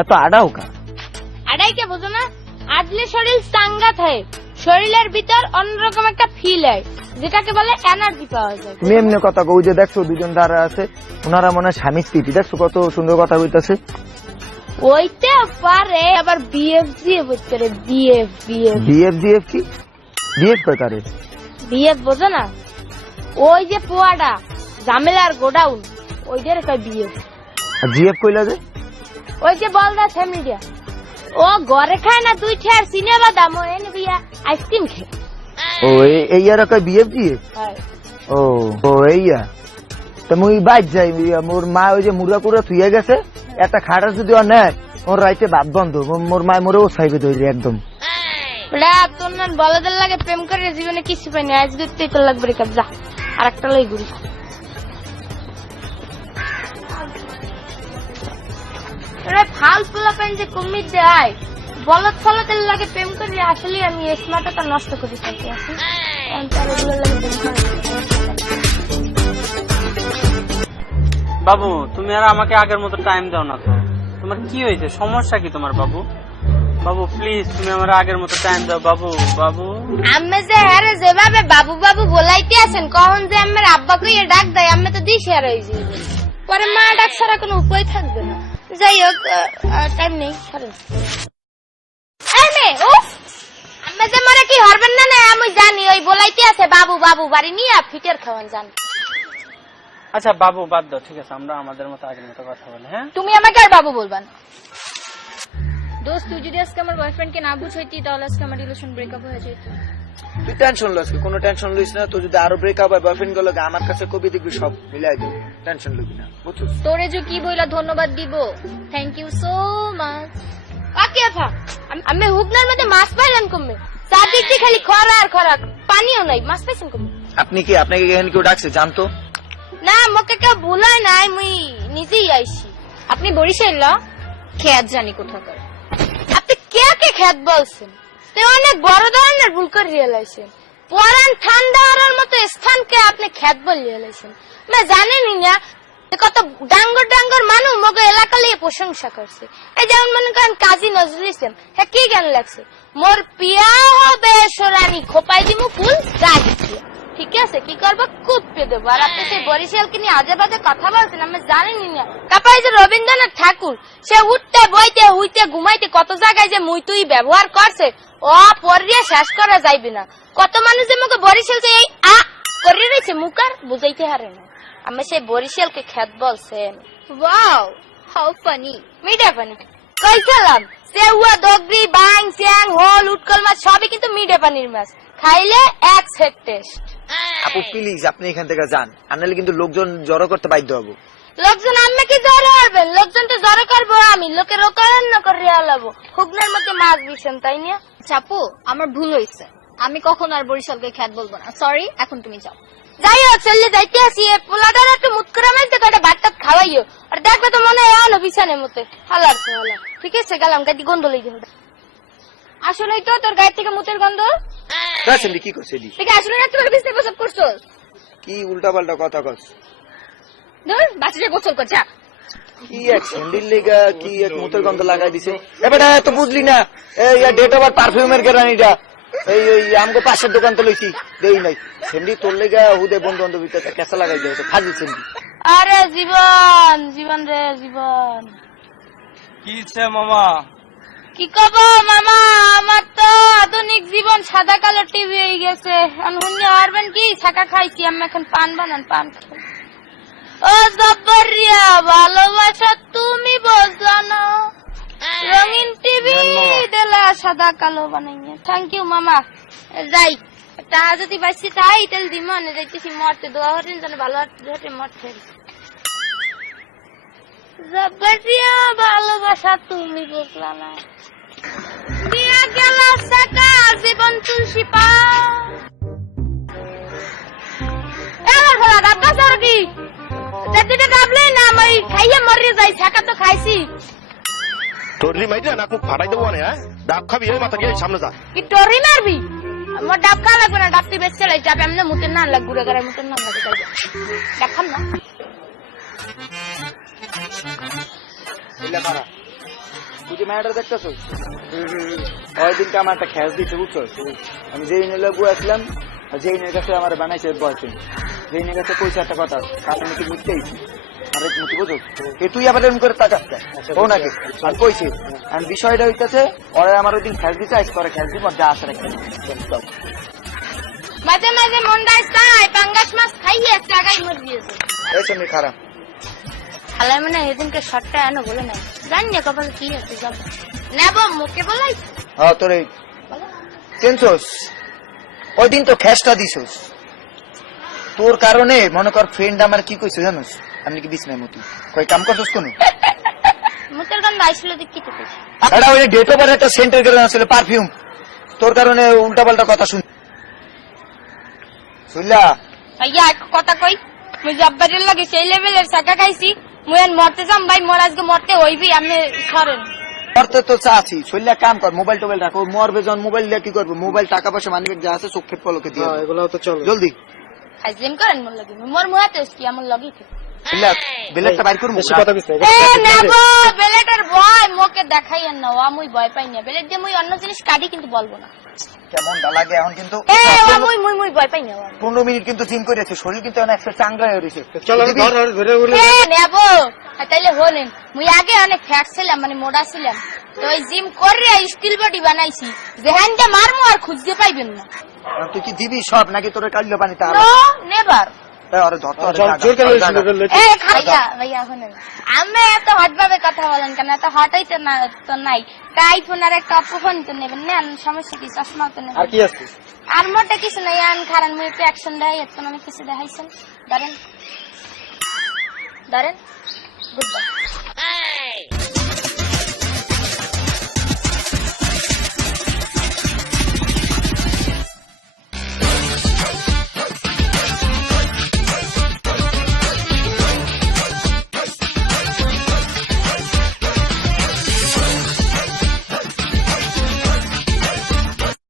এত আড়াও কা আড়াই কে বুঝো না? আডলে শরীর চাঙ্গা থাকে, শরীরের ভিতর অন্যরকম একটা ফিল হয়, যেটাকে বলে এনার্জি পাওয়া যায়। তুমি এমনি কথা কও, যে দেখছো দুজন দাঁড়া আছে, ওনারা মনে হয় স্বামী স্ত্রী, দেখছো কত সুন্দর কথা কইতাছে। ওইতে পারে আবার বিএফজিএফ হচ্ছে রে, বিএফ বিএফ বিএফ ডিএফ কি? বিএফ কয় কারে? বিএফ বোঝো না? ওই যে পোয়াডা ঝামেলার গোডাউন, ওইটারে কয় বিএফ। আর জিএফ কইলা যে? ওই যে বলদা ফ্যামিলিয়া, ও ঘরে খায় না, দুই ঠের সিনেমা দাম এনে দিয়া আইসক্রিম খায়। ও এইয়ারা কয় বিএফ ডিএফ। ও ও এইয়া তো মুই বাইর যাই, মোর মা ওই যে মুড়া কুড়া থুইয়া গেছে, একটা খাটা যদি ও নেয় ওর রাইতে ভাত বন্ধ, মোর মায় মোরে ও সাইবে ধরে একদম। তোর না বলদের লাগে প্রেম করে জীবনে কিছু পাইনি, আজকে তুই তোর লাগবে রে, যা আর একটা লই ঘুরি। ফাল ফুলা পেন যে কুমির দেয়, বলদ ফলদের লাগে প্রেম করি, আসলে আমি স্মার্টটা নষ্ট করি থাকি। বাবু তুমি আর আমাকে আগের মতো টাইম দাও না তো, তোমার কি হয়েছে, সমস্যা কি তোমার? বাবু বাবু প্লিজ তুমি আমার আগের মতো টাইম দাও বাবু। বাবু আমি যে হারে যেভাবে বাবু বাবু বলাইতে আছেন, কখন যে আমার আব্বাকে ডাক দেয়, আমি তো দিশে আর হয়ে যাই, পরে মা ডাক ছাড়া কোনো উপায় থাকবে না। যাই হোক, টাইম নেই, সরেন। আমি যে মনে কি হরবেন না, না আমি জানি ওই বলাইতে আছে বাবু বাবু, বাড়ি নিয়ে ফিটের খাওয়ান জান। আচ্ছা বাবু বাদ দাও, ঠিক আছে, আমরা আমাদের মতো আগের মতো কথা বলি। হ্যাঁ তুমি আমাকে আর বাবু বলবান। দোস্ত তুই যদি আজকে আমার বয়ফ্রেন্ডকে না বুঝাইতি, তাহলে আজকে আমার রিলেশন ব্রেকআপ হয়ে যেত। তুই টেনশন লস, কোনো টেনশন লইস না। তো যদি আরো ব্রেকআপ হয়, বয়ফ্রেন্ড গুলো আমার কাছে কবি দেখবি, সব মিলাই দিবি, টেনশন লবি না, বুঝছিস? তোরে যে কি বইলা ধন্যবাদ দিব, থ্যাংক ইউ সো মাচ। ওকে আফা, আমি হুগনার মধ্যে মাছ পাইলাম কমবে, চারদিকে খালি খরা আর খরা, পানিও নাই, মাছ পাইছেন কমবে। আপনি কি, আপনাকে এখানে কেউ ডাকছে জানতো? না মোকে কেউ ভুলাই নাই, মুই নিজেই আইছি। আপনি বরিশাল না? খেত জানি কোথাকার। আপনি কে কে খেত বলছেন? তুই অনেক বড় ধরনের ভুল করে রিয়েলাইছেন। পরান ঠান্ডা হওয়ার মতো স্থানকে আপনি খেত বল রিয়েলাইছেন। না জানেনই না কত ডাঙ্গর ডাঙ্গর মানুষ মগে এলাকা লিয়ে প্রশংসা করছে। এই যেমন মনে করেন কাজী নজরুল ইসলাম, হ্যাঁ কি গান লাগছে, মোর পিয়া হবে সোরানি খোপাই দিমু ফুল গাছ দিয়া। ঠিক আছে, কি করবো, কুপিয়ে দেবো। আর আপনি সেই বরিশালকে নিয়ে আজে বাজে কথা বলছেন, আমি জানিনি না। তারপরে যে রবীন্দ্রনাথ ঠাকুর, সে উঠতে বইতে হুইতে ঘুমাইতে কত জায়গায় যে মুই তুই ব্যবহার করছে, ও পড়িয়ে শেষ করা যাইবে না। কত মানুষ যে মুখে বরিশাল যে এই আ করে রয়েছে, মুখ আর বুঝাইতে হারে না। আমি সেই বরিশালকে খেত বলছেন। ওয়াও হাউ ফানি, মিডা পানি কই খেলাম, সেউয়া দগরি বাং চ্যাং হোল উটকল মাছ সবই কিন্তু মিডা পানির মাছ, খাইলে এক সেট টেস্ট। আপু প্লিজ আপনি এখান থেকে যান, আনলে কিন্তু লোকজন জড়ো করতে বাধ্য হবো। লোকজন আমি কি জড়ো করবেন? লোকজন তো জড়ো করবো আমি, লোকের রোকান্ন করে আলাবো। হুগনার মধ্যে মাছ দিচ্ছেন তাই নিয়ে। চাপু আমার ভুল হয়েছে, আমি কখন আর বরিশালকে খ্যাত বলবো না, সরি, এখন তুমি যাও। যাই হোক চললে যাইতে আসি, পোলাটার একটু মুত করে মাইতে কয়টা ভাত টাত খাওয়াইও, আর দেখবে তো মনে হয় আনো বিছানের মতো হালার হালা। ঠিক আছে গেলাম, গাড়ি গন্ধ লেগে হবে। আসলেই তো তোর গায়ের থেকে মুতের গন্ধ। কি করছে ঠিক আছে, আসলে না তোর বিছনে গোসল করছস, কি উল্টা পাল্টা কথা কস? ধর বাচ্চাটা গোসল করছে। কি এক স্যান্ডেল লেগা কি এক মুতের গন্ধ লাগাই দিছে। এবারে তো বুঝলি না, এই ডেট ওভার পারফিউমের কেরানিটা এই আমগো পাশের দোকান তো লইছি, দেই নাই স্যান্ডি তোর লেগা হুদে বন্ধু বান্ধব ভিতরে কেঁচা লাগাই দিয়েছে, ফাজি স্যান্ডি। আরে জীবন জীবন রে জীবন, কি মামা? কি কব মামা, আমার তো আধুনিক জীবন সাদা কালো টিভি হয়ে গেছে। শুনে পারবেন কি, ছাকা খাইছি আমি, এখন পান বানান, পান খাই। ও জব্বরিয়া ভালোবাসা তুমি বোঝো না, রঙিন টিভি দিলা সাদা কালো বানাইয়া। থ্যাংক ইউ মামা। যাই তা যদি বাঁচছি তাই তেল দিম, যাইতেছি মরতে, দোয়া হতেন যেন ভালো হতে মরতে। জব্বরিয়া ভালোবাসা তুমি বুঝলা না, দিয়া গেল সাকা জীবন তুলসী পা। এবার ভালো ডাব্বা সার কি যেটা ডাবলেই না, আমি খাইয়ে মরে যাই, ছাকা তো খাইছি। টরি মাইরা নাক মুখ ফাটাই দেবো না, ডাব খাবি ওই মাথা গিয়ে সামনে যা। কি টরি মারবি? আমার ডাব খা লাগবে না, ডাবটি বেশ চলে যাবে, এমনি মুতের না লাগ, ঘুরে ঘুরে মুতের না লাগে, ডাব খাম না। তুই কি ম্যাটার দেখতেছ? ওই দিনকে আমার একটা খ্যাস দিতে বুঝছো, আমি যেই নিয়ে লগু আসলাম, যেই নিয়ে কাছে আমার বানাইছে বয়ফ্রেন্ড, যেই নিয়ে কাছে কইছে একটা কথা, তাতে নাকি মিথ্যেইছি। আরে মুতি বুঝো, তুই আবার এরকম করে তাকাস ও নাকি? আর কইছে আর বিষয়টা হইতেছে, ওরা আমার ওই দিন খ্যাস দিতে, আজ করে খ্যাস দিব, যা আসার একটা মাঝে মাঝে মন্ডায় চাই পাঙ্গাস মাছ খাইয়ে জায়গায় মর দিয়েছে। এই সঙ্গে খারাপ খালাই মানে এদিনকে শর্টটা এনো বলে নাই, জানি না কপালে কি আছে যাব নেব মুখে বলাই। হ্যাঁ তোর এই চেনছোস, ওই দিন তো খ্যাসটা দিছোস, তোর কারণে মনে কর ফ্রেন্ড আমার কি কইছে জানোস, আমি কি বিছনায় মতি কই কাম করছস কোন মুখের গন্ধ আইছিল দেখি তো কইছি। এটা ওই ডেট ওভার একটা সেন্টার করে আসছিল পারফিউম, তোর কারণে উল্টা পাল্টা কথা শুনলা। ভাইয়া এক কথা কই, মুই জব্বারের লাগে সেই লেভেলের সাকা খাইছি, মুই আর মরতে যাম ভাই, মোর আজকে মরতে হইবি, আমি সরেন। করতে তো চাচ্ছি, শৈলা কাম কর, মোবাইল টোবাইল রাখো, মরবে যখন মোবাইল দিয়ে কি করবো, মোবাইল টাকা পয়সা মানিব্যাগ যা আছে চোখের পলকে দিয়ে এগুলো তো চল জলদি হাজলিম করেন মোর লাগে, মোর মুহাতে কি আমার লাগি থাকে। শৈলা বেলেটটা বাইর করবো। এ নেব বেলেটের ভয় মোকে দেখাইয়েন না, ও মুই ভয় পাই না, বেলেট দিয়ে মুই অন্য জিনিস কাটি কিন্তু বলবো না। কেমন লাগে এখন কিন্তু এ ও মুই মুই মুই ভয় পাই না। 15 মিনিট কিন্তু জিম করেছে, শরীর কিন্তু অনেক চাঙ্গা হয়ে রয়েছে। এ নেব তাইলে হলেন, মুই আগে অনেক ফ্যাট ছিলাম, মানে মোটা ছিলাম, তো ওই জিম করে স্টিল বডি বানাইছি, যেহান যে মারমু আর খুঁজতে পাইবেন না। তুই কি দিবি সব নাকি তোর কাল্য পানি তা নো নেভার। ভাইয়া হলেন আমি এত হট ভাবে কথা বলেন কেন, এত হটাই তো না তো নাই, আইফোন আর একটা অপো ফোন তো নেবেন, নেন সমস্যা কি, চশমা তো নেবেন। আর কি আছে আর মোটা কিছু নাই, আন খারান মুই একটু অ্যাকশন দেখাই, একটু অনেক কিছু দেখাইছেন, ধরেন ধরেন গুড বাই।